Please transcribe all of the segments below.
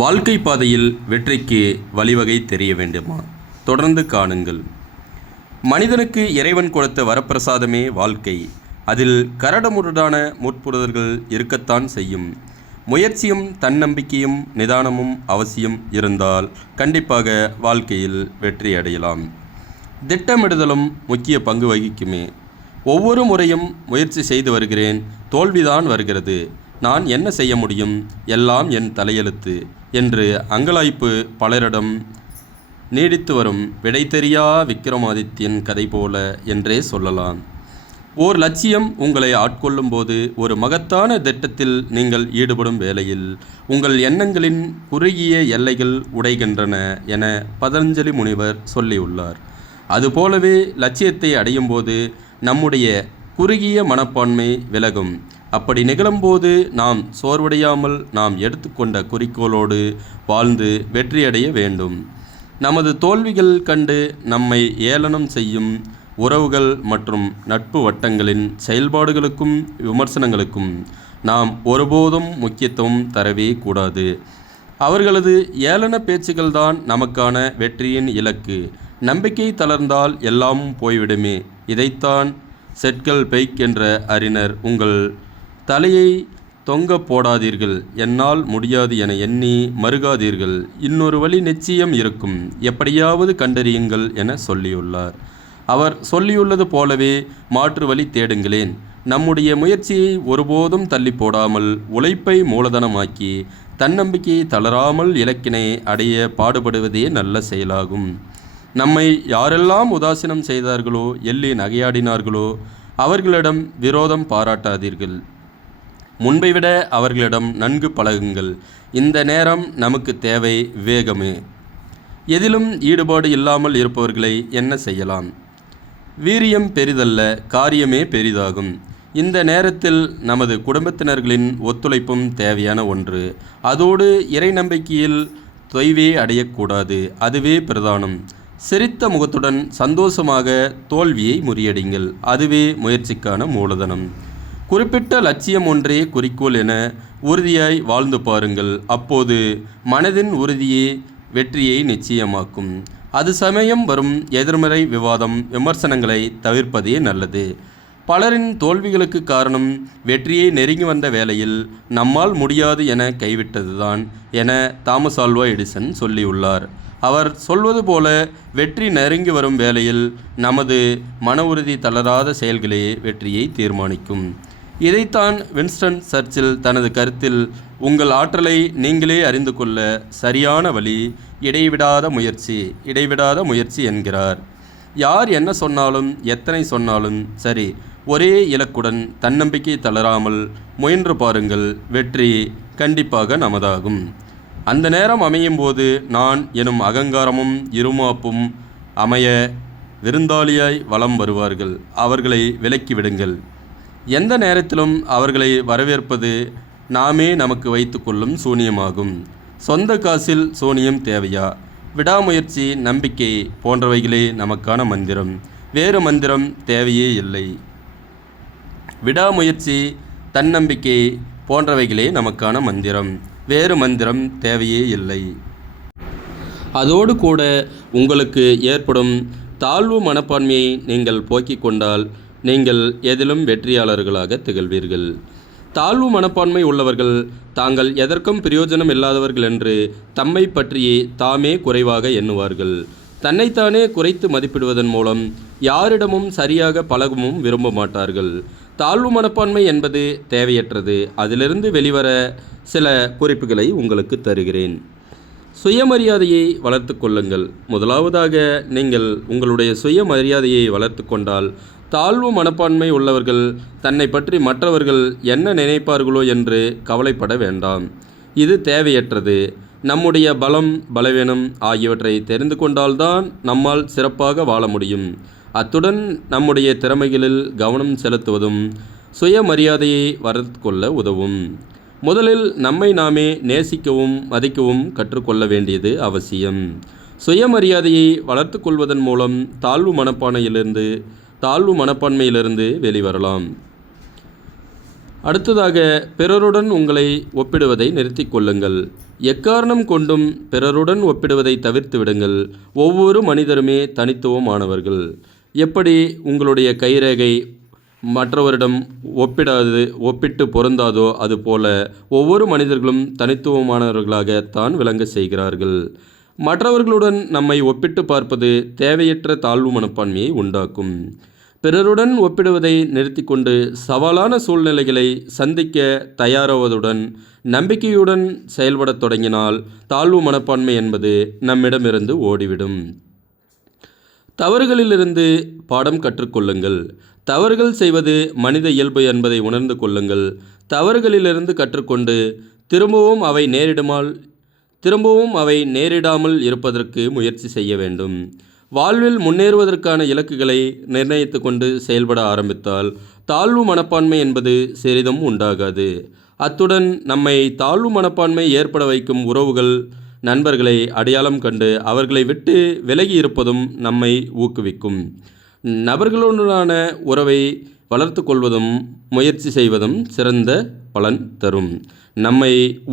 வாழ்க்கை பாதையில் வெற்றிக்கு வழிவகை தெரிய வேண்டுமா? தொடர்ந்து காணுங்கள். மனிதனுக்கு இறைவன் கொடுத்த வரப்பிரசாதமே வாழ்க்கை. அதில் கரடுமுரடான முற்புறுதல்கள் இருக்கத்தான் செய்யும். முயற்சியும் தன்னம்பிக்கையும் நிதானமும் அவசியம் இருந்தால் கண்டிப்பாக வாழ்க்கையில் வெற்றி அடையலாம். திட்டமிடுதலும் முக்கிய பங்கு வகிக்குமே. ஒவ்வொரு முறையும் முயற்சி செய்து வருகிறேன், தோல்விதான் வருகிறது, நான் என்ன செய்ய முடியும், எல்லாம் என் தலையெழுத்து என்று அங்கலாய்ப்பு பலரிடம் நீடித்து வரும் விடை தெரியா விக்ரமாதித்யன் கதை போல என்றே சொல்லலாம். ஓர் லட்சியம் உங்களை ஆட்கொள்ளும் போது, ஒரு மகத்தான திட்டத்தில் நீங்கள் ஈடுபடும் வேளையில் உங்கள் எண்ணங்களின் குறுகிய எல்லைகள் உடைகின்றன என பதஞ்சலி முனிவர் சொல்லியுள்ளார். அதுபோலவே லட்சியத்தை அடையும் போது நம்முடைய குறுகிய மனப்பான்மை விலகும். அப்படி நிகழும்போது நாம் சோர்வடையாமல் நாம் எடுத்துக்கொண்ட குறிக்கோளோடு வாழ்ந்து வெற்றியடைய வேண்டும். நமது தோல்விகள் கண்டு நம்மை ஏளனம் செய்யும் உறவுகள் மற்றும் நட்பு வட்டங்களின் செயல்பாடுகளுக்கும் விமர்சனங்களுக்கும் நாம் ஒருபோதும் முக்கியத்துவம் தரவே கூடாது. அவர்களது ஏளன பேச்சுக்கள்தான் நமக்கான வெற்றியின் இலக்கு. நம்பிக்கை தளர்ந்தால் எல்லாம் போய்விடுமே. இதைத்தான் செட்கல் பெய்க் என்ற அறிஞர், உங்கள் தலையை தொங்க போடாதீர்கள், என்னால் முடியாது என எண்ணி மறுகாதீர்கள், இன்னொரு வழி நிச்சயம் இருக்கும், எப்படியாவது கண்டறியுங்கள் என சொல்லியுள்ளார். அவர் சொல்லியுள்ளது போலவே மாற்று வழி தேடுங்களேன். நம்முடைய முயற்சியை ஒருபோதும் தள்ளி போடாமல் உழைப்பை மூலதனமாக்கி தன்னம்பிக்கையை தளராமல் இலக்கினை அடைய பாடுபடுவதே நல்ல செயலாகும். நம்மை யாரெல்லாம் உதாசீனம் செய்தார்களோ, எள்ளி நகையாடினார்களோ அவர்களிடம் விரோதம் பாராட்டாதீர்கள். முன்பை விட அவர்களிடம் நன்கு பழகுங்கள். இந்த நேரம் நமக்கு தேவை விவேகமே. எதிலும் ஈடுபாடு இல்லாமல் இருப்பவர்களை என்ன செய்யலாம்? வீரியம் பெரிதல்ல, காரியமே பெரிதாகும். இந்த நேரத்தில் நமது குடும்பத்தினர்களின் ஒத்துழைப்பும் தேவையான ஒன்று. அதோடு இறை நம்பிக்கையில் தொய்வே அடையக்கூடாது, அதுவே பிரதானம். சிரித்த முகத்துடன் சந்தோஷமாக தோல்வியை முறியடிங்கள், அதுவே முயற்சிக்கான மூலதனம். குறிப்பிட்ட லட்சியம் ஒன்றே குறிக்கோள் என உறுதியாய் வாழ்ந்து பாருங்கள். அப்போது மனதின் உறுதியே வெற்றியை நிச்சயமாக்கும். அது சமயம் வரும் எதிர்மறை விவாதம், விமர்சனங்களை தவிர்ப்பதே நல்லது. பலரின் தோல்விகளுக்கு காரணம் வெற்றியை நெருங்கி வந்த வேளையில் நம்மால் முடியாது என கைவிட்டதுதான் என தாமஸ் ஆல்வா எடிசன் சொல்லியுள்ளார். அவர் சொல்வது போல வெற்றி நெருங்கி வரும் வேளையில் நமது மன உறுதி தளராத செயல்களே வெற்றியை தீர்மானிக்கும். இதைத்தான் வின்ஸ்டன் சர்ச்சில் தனது கருத்தில், உங்கள் ஆற்றலை நீங்களே அறிந்து கொள்ள சரியான வழி இடைவிடாத முயற்சி என்கிறார். யார் என்ன சொன்னாலும் எத்தனை சொன்னாலும் சரி, ஒரே இலக்குடன் தன்னம்பிக்கை தளராமல் முயன்று பாருங்கள், வெற்றி கண்டிப்பாக நமதாகும். அந்த நேரம் அமையும் போது நான் எனும் அகங்காரமும் இருமாப்பும் அமைய விருந்தாளியாய் வலம் வருவார்கள். அவர்களை விலக்கிவிடுங்கள். எந்த நேரத்திலும் அவர்களை வரவேற்பது நாமே நமக்கு வைத்து கொள்ளும் சூனியமாகும். சொந்த காசில் சூனியம் தேவையா? விடாமுயற்சி, நம்பிக்கை போன்றவைகளே நமக்கான மந்திரம். வேறு மந்திரம் தேவையே இல்லை. விடாமுயற்சி, தன்னம்பிக்கை போன்றவைகளே நமக்கான மந்திரம். வேறு மந்திரம் தேவையே இல்லை. அதோடு கூட உங்களுக்கு ஏற்படும் தாழ்வு மனப்பான்மையை நீங்கள் போக்கிக் கொண்டால் நீங்கள் எதிலும் வெற்றியாளர்களாக திகழ்வீர்கள். தாழ்வு மனப்பான்மை உள்ளவர்கள் தாங்கள் எதற்கும் பிரயோஜனம் இல்லாதவர்கள் என்று தம்மை பற்றியே தாமே குறைவாக எண்ணுவார்கள். தன்னைத்தானே குறைத்து மதிப்பிடுவதன் மூலம் யாரிடமும் சரியாக பழகவும் விரும்ப மாட்டார்கள். தாழ்வு மனப்பான்மை என்பது தேவையற்றது. அதிலிருந்து வெளிவர சில குறிப்புகளை உங்களுக்கு தருகிறேன். சுயமரியாதையை வளர்த்து கொள்ளுங்கள். முதலாவதாக நீங்கள் உங்களுடைய சுயமரியாதையை வளர்த்து கொண்டால் தாழ்வு மனப்பான்மை உள்ளவர்கள் தன்னை பற்றி மற்றவர்கள் என்ன நினைப்பார்களோ என்று கவலைப்பட வேண்டாம். இது தேவையற்றது. நம்முடைய பலம், பலவீனம் ஆகியவற்றை தெரிந்து கொண்டால்தான் நம்மால் சிறப்பாக வாழ முடியும். அத்துடன் நம்முடைய திறமைகளில் கவனம் செலுத்துவதும் சுயமரியாதையை வளர்த்து கொள்ள உதவும். முதலில் நம்மை நாமே நேசிக்கவும் மதிக்கவும் கற்றுக்கொள்ள வேண்டியது அவசியம். சுயமரியாதையை வளர்த்து கொள்வதன் மூலம் தாழ்வு மனப்பான்மையிலிருந்து வெளிவரலாம். அடுத்ததாக, பிறருடன் உங்களை ஒப்பிடுவதை நிறுத்திக் கொள்ளுங்கள். எக்காரணம் கொண்டும் பிறருடன் ஒப்பிடுவதை தவிர்த்து விடுங்கள். ஒவ்வொரு மனிதருமே தனித்துவமானவர்கள். எப்படி உங்களுடைய கைரேகை மற்றவரிடம் ஒப்பிட்டு பொருந்தாதோ அதுபோல ஒவ்வொரு மனிதர்களும் தனித்துவமானவர்களாகத்தான் விளங்க செய்கிறார்கள். மற்றவர்களுடன் நம்மை ஒப்பிட்டு பார்ப்பது தேவையற்ற தாழ்வு மனப்பான்மையை உண்டாக்கும். பிறருடன் ஒப்பிடுவதை நிறுத்தி கொண்டு சவாலான சூழ்நிலைகளை சந்திக்க தயாராவதுடன் நம்பிக்கையுடன் செயல்படத் தொடங்கினால் தாழ்வு மனப்பான்மை என்பது நம்மிடமிருந்து ஓடிவிடும். தவறுகளிலிருந்து பாடம் கற்றுக்கொள்ளுங்கள். தவறுகள் செய்வது மனித இயல்பு என்பதை உணர்ந்து கொள்ளுங்கள். தவறுகளிலிருந்து கற்றுக்கொண்டு திரும்பவும் அவை நேரிடாமல் இருப்பதற்கு முயற்சி செய்ய வேண்டும். வாழ்வில் முன்னேறுவதற்கான இலக்குகளை நிர்ணயித்து கொண்டு செயல்பட ஆரம்பித்தால் தாழ்வு மனப்பான்மை என்பது சிறிதும் உண்டாகாது. அத்துடன் நம்மை தாழ்வு மனப்பான்மை ஏற்பட வைக்கும் உறவுகள், நண்பர்களை அடையாளம் கண்டு அவர்களை விட்டு விலகி இருப்பதும் நம்மை ஊக்குவிக்கும். நபர்களுடனான உறவை வளர்த்து கொள்வதும் முயற்சி செய்வதும் சிறந்த பலன் தரும். நம்மை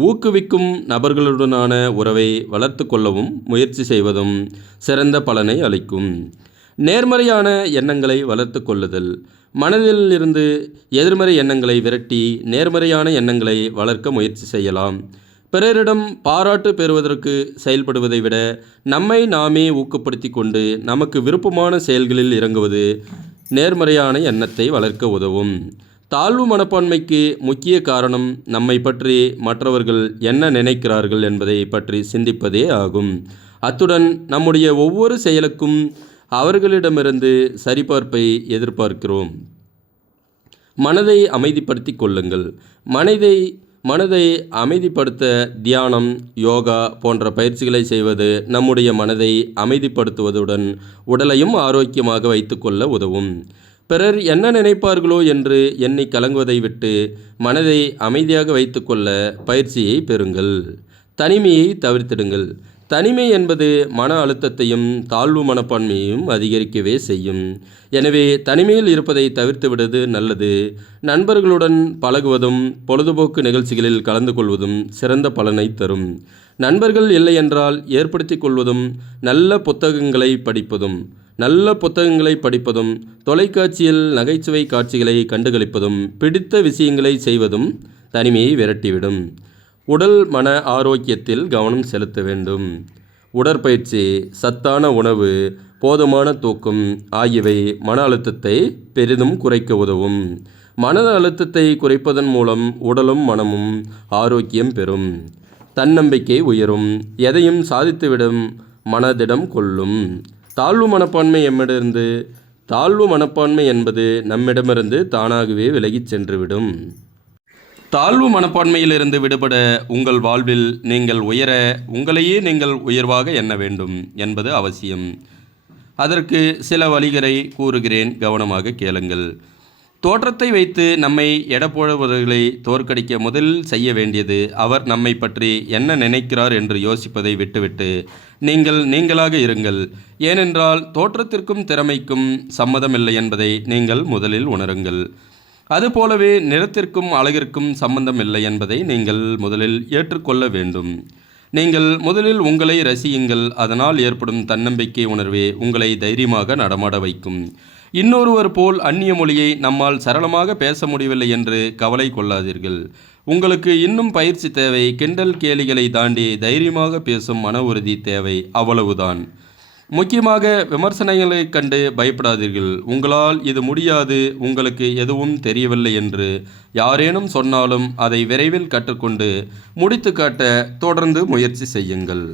ஊக்குவிக்கும் நபர்களுடனான உறவை வளர்த்து கொள்ளவும் முயற்சி செய்வதும் சிறந்த பலனை அளிக்கும். நேர்மறையான எண்ணங்களை வளர்த்து கொள்ளுதல். மனதில் இருந்து எதிர்மறை எண்ணங்களை விரட்டி நேர்மறையான எண்ணங்களை வளர்க்க முயற்சி செய்யலாம். பிறரிடம் பாராட்டு பெறுவதற்கு செயல்படுவதை விட நம்மை நாமே ஊக்கப்படுத்தி கொண்டு நமக்கு விருப்பமான செயல்களில் இறங்குவது நேர்மறையான எண்ணத்தை வளர்க்க உதவும். தாழ்வு மனப்பான்மைக்கு முக்கிய காரணம் நம்மை பற்றி மற்றவர்கள் என்ன நினைக்கிறார்கள் என்பதை பற்றி சிந்திப்பதே ஆகும். அத்துடன் நம்முடைய ஒவ்வொரு செயலுக்கும் அவர்களிடமிருந்து சரிபார்ப்பை எதிர்பார்க்கிறோம். மனதை அமைதிப்படுத்தி கொள்ளுங்கள். மனதை அமைதிப்படுத்த தியானம், யோகா போன்ற பயிற்சிகளை செய்வது நம்முடைய மனதை அமைதிப்படுத்துவதுடன் உடலையும் ஆரோக்கியமாக வைத்துக்கொள்ள உதவும். பிறர் என்ன நினைப்பார்களோ என்று எண்ணி கலங்குவதை விட்டு மனதை அமைதியாக வைத்துக்கொள்ள பயிற்சியை பெறுங்கள். தனிமையை தவிர்த்திடுங்கள். தனிமை என்பது மன அழுத்தத்தையும் தாழ்வு மனப்பான்மையையும் அதிகரிக்கவே செய்யும். எனவே தனிமையில் இருப்பதை தவிர்த்து விடுவது நல்லது. நண்பர்களுடன் பழகுவதும் பொழுதுபோக்கு நிகழ்ச்சிகளில் கலந்து கொள்வதும் சிறந்த பலனை தரும். நண்பர்கள் இல்லை என்றால் ஏற்படுத்தி கொள்வதும் நல்ல புத்தகங்களை படிப்பதும் தொலைக்காட்சியில் நகைச்சுவை காட்சிகளை கண்டுகளிப்பதும் பிடித்த விஷயங்களை செய்வதும் தனிமையை விரட்டிவிடும். உடல் மன ஆரோக்கியத்தில் கவனம் செலுத்த வேண்டும். உடற்பயிற்சி, சத்தான உணவு, போதுமான தூக்கம் ஆகியவை மன அழுத்தத்தை பெரிதும் குறைக்க உதவும். மன அழுத்தத்தை குறைப்பதன் மூலம் உடலும் மனமும் ஆரோக்கியம் பெறும். தன்னம்பிக்கை உயரும். எதையும் சாதித்துவிடும் மனதிடம் கொள்ளும். தாழ்வு மனப்பான்மை என்பது நம்மிடமிருந்து தானாகவே விலகிச் சென்றுவிடும். தாழ்வு மனப்பான்மையிலிருந்து விடுபட உங்கள் வாழ்வில் நீங்கள் உயர உங்களையே நீங்கள் உயர்வாக எண்ண வேண்டும் என்பது அவசியம். அதற்கு சில வழிகளை கூறுகிறேன், கவனமாக கேளுங்கள். தோற்றத்தை வைத்து நம்மை எடப்போடுபவர்களை தோற்கடிக்க முதலில் செய்ய வேண்டியது அவர் நம்மை பற்றி என்ன நினைக்கிறார் என்று யோசிப்பதை விட்டுவிட்டு நீங்களாக இருங்கள். ஏனென்றால் தோற்றத்திற்கும் திறமைக்கும் சம்மதமில்லை என்பதை நீங்கள் முதலில் உணருங்கள். அதுபோலவே நிறத்திற்கும் அழகிற்கும் சம்பந்தம் இல்லை என்பதை நீங்கள் முதலில் ஏற்றுக்கொள்ள வேண்டும். நீங்கள் முதலில் உங்களை ரசியுங்கள். அதனால் ஏற்படும் தன்னம்பிக்கை உணர்வே உங்களை தைரியமாக நடமாட வைக்கும். இன்னொருவர் போல் அந்நிய மொழியை நம்மால் சரளமாக பேச முடியவில்லை என்று கவலை கொள்ளாதீர்கள். உங்களுக்கு இன்னும் பயிற்சி தேவை. கிண்டல் கேலிகளை தாண்டி தைரியமாக பேசும் மன உறுதி தேவை. அவ்வளவுதான். முக்கியமாக விமர்சனங்களை கண்டு பயப்படாதீர்கள். உங்களால் இது முடியாது, உங்களுக்கு எதுவும் தெரியவில்லை என்று யாரேனும் சொன்னாலும் அதை விரைவில் கற்றுக்கொண்டு முடித்து காட்ட தொடர்ந்து முயற்சி செய்யுங்கள்.